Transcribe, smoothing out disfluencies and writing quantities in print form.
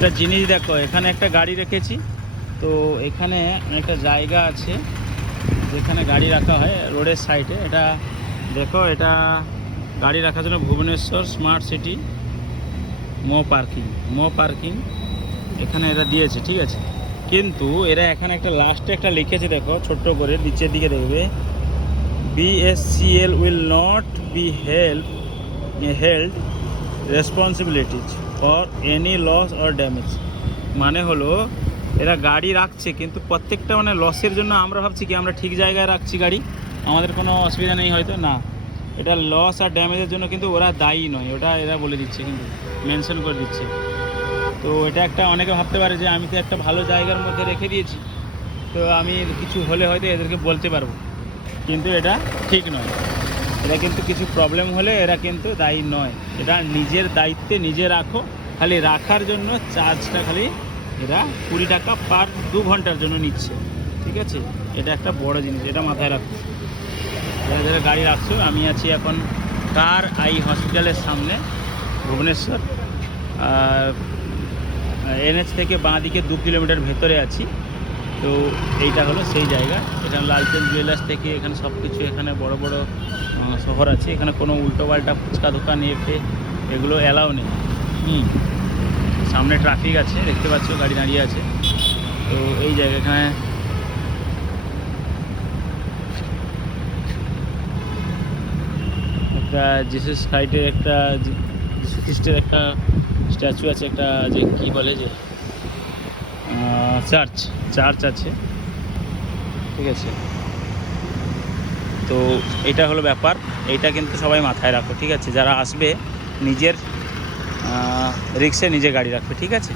একটা জিনিস দেখো, এখানে একটা গাড়ি রেখেছি, তো এখানে একটা জায়গা আছে যেখানে গাড়ি রাখা হয় রোডের সাইডে। এটা দেখো, এটা গাড়ি রাখার জন্য ভুবনেশ্বর স্মার্ট সিটি মো পার্কিং এখানে এরা দিয়েছে, ঠিক আছে। কিন্তু এরা এখানে একটা লাস্টে একটা লিখেছে, দেখো ছোট্ট করে নিচের দিকে দেখবে, BSCL will not be held responsibilities for any loss or damage. মানে হলো এরা গাড়ি রাখছে, কিন্তু প্রত্যেকটা মানে লসের জন্য আমরা ভাবছি কি আমরা ঠিক জায়গায় রাখছি গাড়ি, আমাদের কোনো অসুবিধা নেই হয়তো, না, এটা লস আর ড্যামেজের জন্য কিন্তু ওরা দায়ী নয়, ওটা এরা বলে দিচ্ছে, কিন্তু মেনশন করে দিচ্ছে। তো এটা একটা, অনেকে ভাবতে পারে যে আমি তো একটা ভালো জায়গার মধ্যে রেখে দিয়েছি, তো আমি কিছু হলে হয়তো এদেরকে বলতে পারবো, কিন্তু এটা ঠিক নয়। এরা কিন্তু কিছু প্রবলেম হলে এরা কিন্তু দায়ী নয়, এটা নিজের দায়িত্বে নিজে রাখো। খালি রাখার জন্য চার্জটা খালি এরা 20 টাকা পার 2 ঘন্টার জন্য নিচ্ছে, ঠিক আছে। এটা একটা বড় জিনিস, এটা মাথায় রাখো যারা যারা গাড়ি রাখছো। আমি আছি এখন কার আই হসপিটালের সামনে, ভুবনেশ্বর। NH থেকে বাঁ দিকে 2 কিলোমিটার ভেতরে আছি। তো এইটা হলো সেই জায়গা। এখানে লালচেন জুয়েলার্স থেকে এখানে সব কিছু, এখানে বড় বড় শহর আছে, এখানে কোনো উল্টোপাল্টা ফুচকা দোকান এগুলো অ্যালাউ নেই। সামনে ট্রাফিক আছে, দেখতে পাচ্ছ গাড়ি দাঁড়িয়ে আছে। তো এই জায়গা, এখানে একটা জিসাস সাইডে একটা যিশু খ্রিস্টের একটা স্ট্যাচু আছে, একটা যে কি বলে যে চার্চ আছে, ঠিক আছে। তো এটা হলো ব্যাপার, এইটা কিন্তু সবাই মাথায় রাখো, ঠিক আছে। যারা আসবে নিজের রিক্সে নিজে গাড়ি রাখবে, ঠিক আছে।